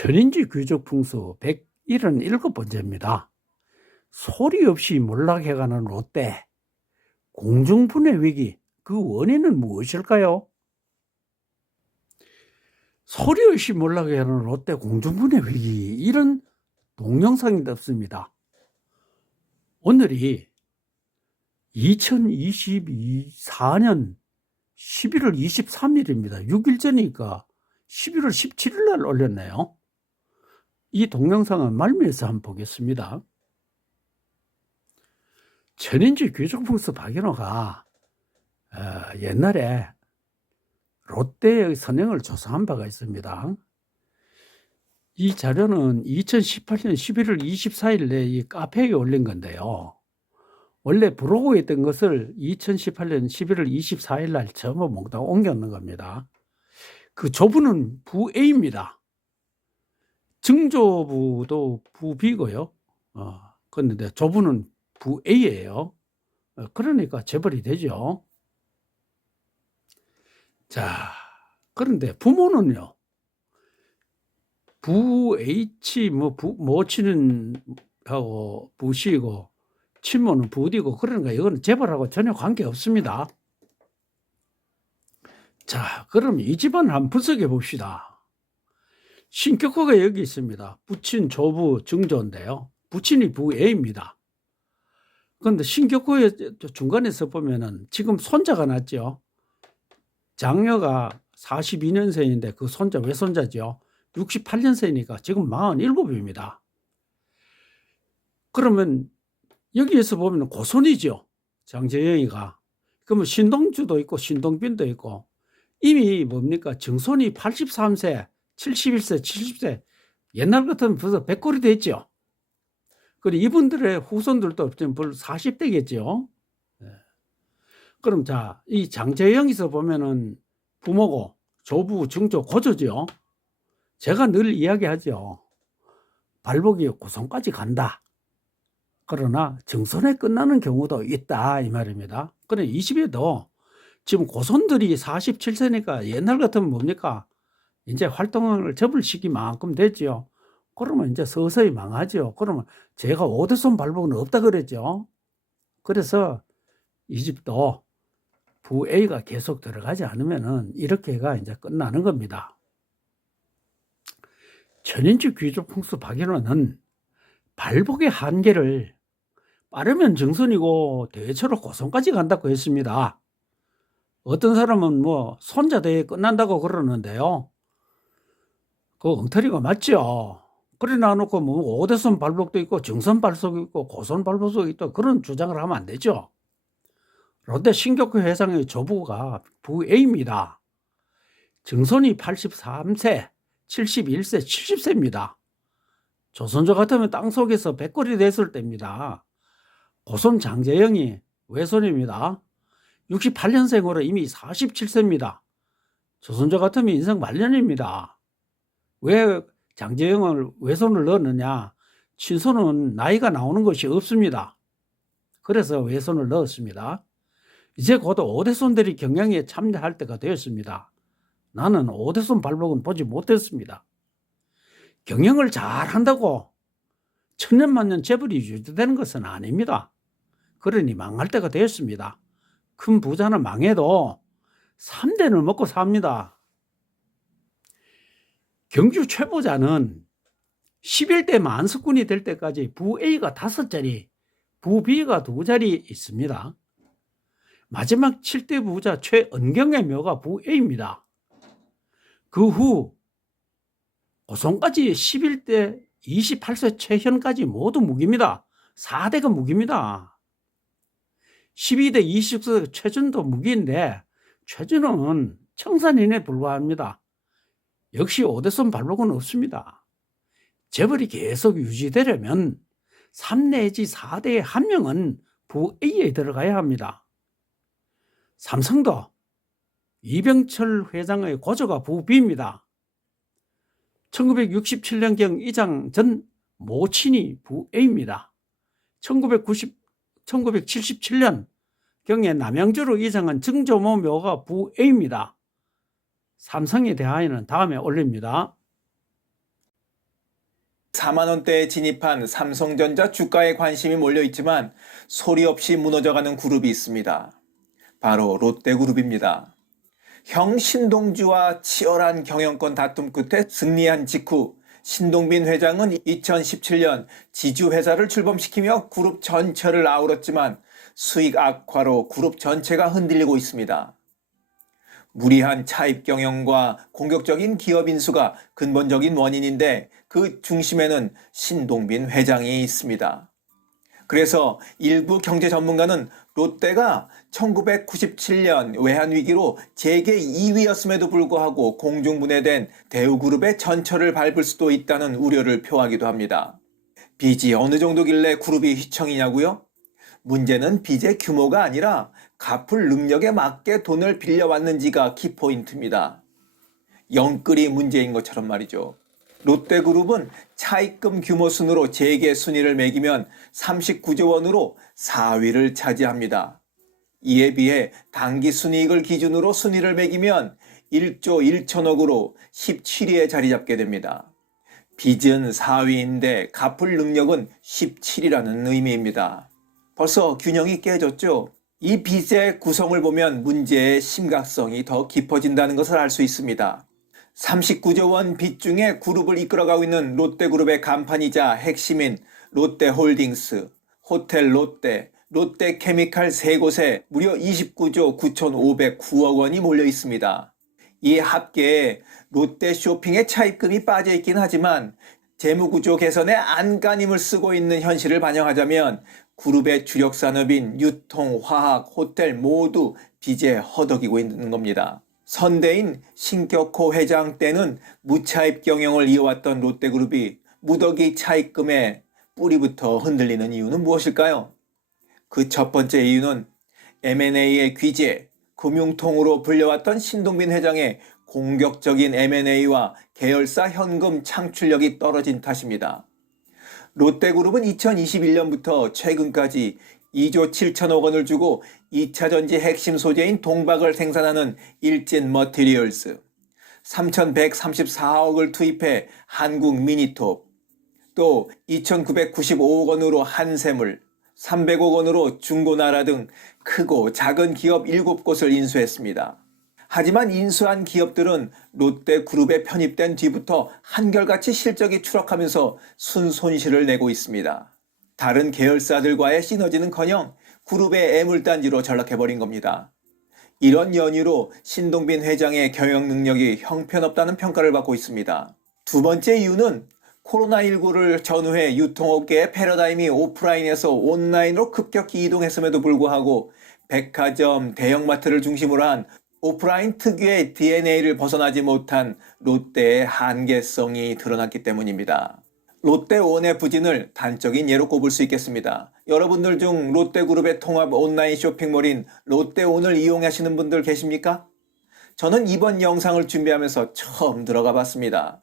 전인지 귀족 풍수 177번째입니다. 소리 없이 몰락해가는 롯데. 공중분해 위기. 그 원인은 무엇일까요? 소리 없이 몰락해가는 롯데 공중분해 위기. 이런 동영상이 없습니다. 오늘이 2024년 11월 23일입니다. 6일 전이니까 11월 17일 날 올렸네요. 이 동영상은 말미에서 한번 보겠습니다. 전인지 귀족풍수 박연호가 어, 옛날에 롯데의 선행을 조사한 바가 있습니다. 이 자료는 2018년 11월 24일에 이 카페에 올린 건데요. 원래 브로그에 있던 것을 2018년 11월 24일 날 전부 몽땅 옮겼는 겁니다. 그 조부는 부 A입니다. 증조부도 부 B고요. 어, 그런데 조부는 부 A예요. 어, 그러니까 재벌이 되죠. 자, 그런데 부모는요. 부 H 뭐 부, 모치는 하고 부시고 친모는 부디고 그러니까 이거는 재벌하고 전혀 관계 없습니다. 자, 그럼 이 집안을 한번 분석해 봅시다. 신격호가 여기 있습니다. 부친 조부 증조인데요. 부친이 부 A입니다. 그런데 신격호의 중간에서 보면은 지금 손자가 났죠. 장녀가 42년생인데 그 손자 외손자죠. 68년생이니까 지금 47입니다. 그러면 여기에서 보면 고손이죠. 장재영이가. 그러면 신동주도 있고 신동빈도 있고 이미 뭡니까 정손이 83세, 71세, 70세 옛날 같으면 벌써 100골이 됐죠. 그리고 이분들의 후손들도 지금 벌 40대겠죠. 그럼 자, 이 장재영에서 보면은 부모고 조부, 증조, 고조죠. 제가 늘 이야기하죠. 발복이 고성까지 간다. 그러나 정선에 끝나는 경우도 있다 이 말입니다. 그래 20에도 지금 고손들이 47세니까 옛날 같으면 뭡니까? 이제 활동을 접을 시기만큼 됐죠. 그러면 이제 서서히 망하죠. 그러면 제가 오대손 발복은 없다 그랬죠. 그래서 이 집도 부 A가 계속 들어가지 않으면은 이렇게가 이제 끝나는 겁니다. 전인지 귀족 풍수 박연호는 발복의 한계를 빠르면 정선이고 대체로 고성까지 간다고 했습니다. 어떤 사람은 뭐 손자 대회 끝난다고 그러는데요. 그 엉터리가 맞죠. 그래 놔놓고 뭐 오대선 발복도 있고 정선 발복도 있고 고선 발복도 있고 그런 주장을 하면 안 되죠. 롯데 신격호 회장의 조부가 부 A입니다. 정선이 83세, 71세, 70세입니다. 조선조 같으면 땅속에서 백골이 됐을 때입니다. 고손 장재영이 외손입니다. 68년생으로 이미 47세입니다. 조선조 같으면 인생 말년입니다. 왜 장재영을 외손을 넣었느냐? 친손은 나이가 나오는 것이 없습니다. 그래서 외손을 넣었습니다. 이제 곧 오대손들이 경영에 참여할 때가 되었습니다. 나는 오대손 발목은 보지 못했습니다. 경영을 잘 한다고 천년만년 재벌이 유지되는 것은 아닙니다. 그러니 망할 때가 되었습니다. 큰 부자는 망해도 3대는 먹고 삽니다. 경주 최보자는 11대 만석군이 될 때까지 부 A가 다섯 자리, 부 B가 두 자리 있습니다. 마지막 7대 부자 최은경의 묘가 부 A입니다. 그 후 고성까지 11대 28세 최현까지 모두 무기입니다. 4대가 무기입니다. 12대 20세 최준도 무기인데 최준은 청산인에 불과합니다. 역시 오대손 발록은 없습니다. 재벌이 계속 유지되려면 3 내지 4대의 한 명은 부 A에 들어가야 합니다. 삼성도 이병철 회장의 고조가 부 B입니다. 1967년경 이장 전 모친이 부 A입니다. 1990, 1977년 경에 남양주로 이장한 증조모 묘가 부 A입니다. 삼성에 대하여는 다음에 올립니다. 4만 원대에 진입한 삼성전자 주가에 관심이 몰려 있지만 소리 없이 무너져가는 그룹이 있습니다. 바로 롯데그룹입니다. 형 신동주와 치열한 경영권 다툼 끝에 승리한 직후 신동빈 회장은 2017년 지주회사를 출범시키며 그룹 전체를 아우렀지만 수익 악화로 그룹 전체가 흔들리고 있습니다. 무리한 차입 경영과 공격적인 기업 인수가 근본적인 원인인데 그 중심에는 신동빈 회장이 있습니다. 그래서 일부 경제 전문가는 롯데가 1997년 외환위기로 재계 2위였음에도 불구하고 공중분해된 대우그룹의 전철을 밟을 수도 있다는 우려를 표하기도 합니다. 빚이 어느 정도길래 그룹이 휘청이냐고요? 문제는 빚의 규모가 아니라 갚을 능력에 맞게 돈을 빌려왔는지가 키포인트입니다. 영끌이 문제인 것처럼 말이죠. 롯데그룹은 차입금 규모 순으로 재계 순위를 매기면 39조 원으로 4위를 차지합니다. 이에 비해 당기 순이익을 기준으로 순위를 매기면 1조 1천억으로 17위에 자리 잡게 됩니다. 빚은 4위인데 갚을 능력은 17이라는 의미입니다. 벌써 균형이 깨졌죠? 이 빚의 구성을 보면 문제의 심각성이 더 깊어진다는 것을 알 수 있습니다. 39조 원 빚 중에 그룹을 이끌어가고 있는 롯데그룹의 간판이자 핵심인 롯데홀딩스, 호텔 롯데, 롯데케미칼 세 곳에 무려 29조 9,509억 원이 몰려 있습니다. 이 합계에 롯데 쇼핑의 차입금이 빠져 있긴 하지만 재무구조 개선에 안간힘을 쓰고 있는 현실을 반영하자면 그룹의 주력 산업인 유통, 화학, 호텔 모두 빚에 허덕이고 있는 겁니다. 선대인 신격호 회장 때는 무차입 경영을 이어왔던 롯데그룹이 무더기 차입금에 뿌리부터 흔들리는 이유는 무엇일까요? 그 첫 번째 이유는 M&A의 귀재, 금융통으로 불려왔던 신동빈 회장의 공격적인 M&A와 계열사 현금 창출력이 떨어진 탓입니다. 롯데그룹은 2021년부터 최근까지 2조 7천억 원을 주고 2차 전지 핵심 소재인 동박을 생산하는 일진 머티리얼스, 3,134억을 투입해 한국 미니톱, 또 2,995억 원으로 한샘을, 300억 원으로 중고나라 등 크고 작은 기업 7곳을 인수했습니다. 하지만 인수한 기업들은 롯데그룹에 편입된 뒤부터 한결같이 실적이 추락하면서 순 손실을 내고 있습니다. 다른 계열사들과의 시너지는커녕 그룹의 애물단지로 전락해버린 겁니다. 이런 연유로 신동빈 회장의 경영 능력이 형편없다는 평가를 받고 있습니다. 두 번째 이유는 코로나19를 전후해 유통업계의 패러다임이 오프라인에서 온라인으로 급격히 이동했음에도 불구하고 백화점, 대형마트를 중심으로 한 오프라인 특유의 DNA를 벗어나지 못한 롯데의 한계성이 드러났기 때문입니다. 롯데온의 부진을 단적인 예로 꼽을 수 있겠습니다. 여러분들 중 롯데그룹의 통합 온라인 쇼핑몰인 롯데온을 이용하시는 분들 계십니까? 저는 이번 영상을 준비하면서 처음 들어가 봤습니다.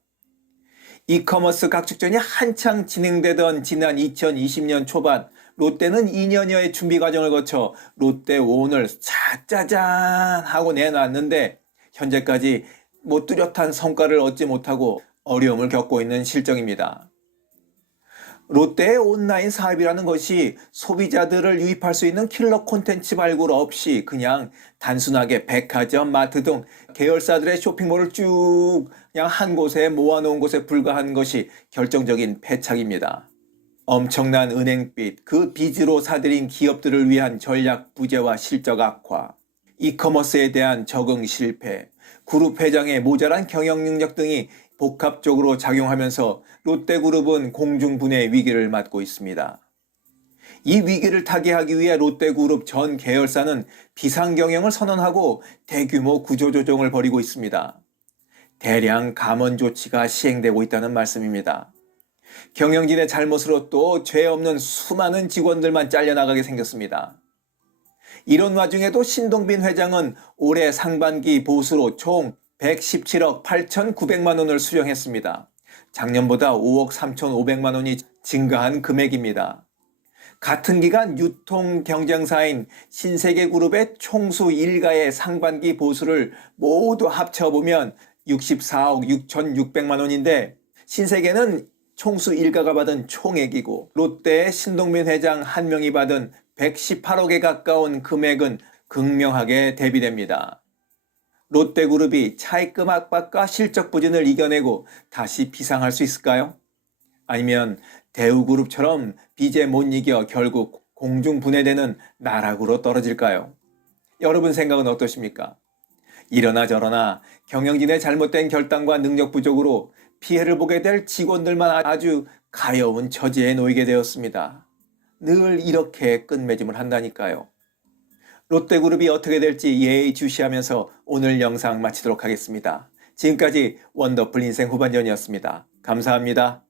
이커머스 각축전이 한창 진행되던 지난 2020년 초반 롯데는 2년여의 준비 과정을 거쳐 롯데온을 짜자잔 하고 내놨는데 현재까지 뭐 뚜렷한 성과를 얻지 못하고 어려움을 겪고 있는 실정입니다. 롯데의 온라인 사업이라는 것이 소비자들을 유입할 수 있는 킬러 콘텐츠 발굴 없이 그냥 단순하게 백화점, 마트 등 계열사들의 쇼핑몰을 쭉 그냥 한 곳에 모아놓은 것에 불과한 것이 결정적인 패착입니다. 엄청난 은행빚, 그 빚으로 사들인 기업들을 위한 전략 부재와 실적 악화, 이커머스에 대한 적응 실패, 그룹 회장의 모자란 경영 능력 등이 복합적으로 작용하면서 롯데그룹은 공중분해 위기를 맞고 있습니다. 이 위기를 타개하기 위해 롯데그룹 전 계열사는 비상경영을 선언하고 대규모 구조조정을 벌이고 있습니다. 대량 감원 조치가 시행되고 있다는 말씀입니다. 경영진의 잘못으로 또 죄 없는 수많은 직원들만 잘려나가게 생겼습니다. 이런 와중에도 신동빈 회장은 올해 상반기 보수로 총 117억 8,900만 원을 수령했습니다. 작년보다 5억 3,500만 원이 증가한 금액입니다. 같은 기간 유통 경쟁사인 신세계그룹의 총수 일가의 상반기 보수를 모두 합쳐보면 64억 6,600만 원인데 신세계는 총수 일가가 받은 총액이고 롯데의 신동민 회장 한 명이 받은 118억에 가까운 금액은 극명하게 대비됩니다. 롯데그룹이 차입금 압박과 실적 부진을 이겨내고 다시 비상할 수 있을까요? 아니면 대우그룹처럼 빚에 못 이겨 결국 공중 분해되는 나락으로 떨어질까요? 여러분 생각은 어떠십니까? 이러나 저러나 경영진의 잘못된 결단과 능력 부족으로 피해를 보게 될 직원들만 아주 가여운 처지에 놓이게 되었습니다. 늘 이렇게 끝맺음을 한다니까요. 롯데그룹이 어떻게 될지 예의주시하면서 오늘 영상 마치도록 하겠습니다. 지금까지 원더풀 인생 후반전이었습니다. 감사합니다.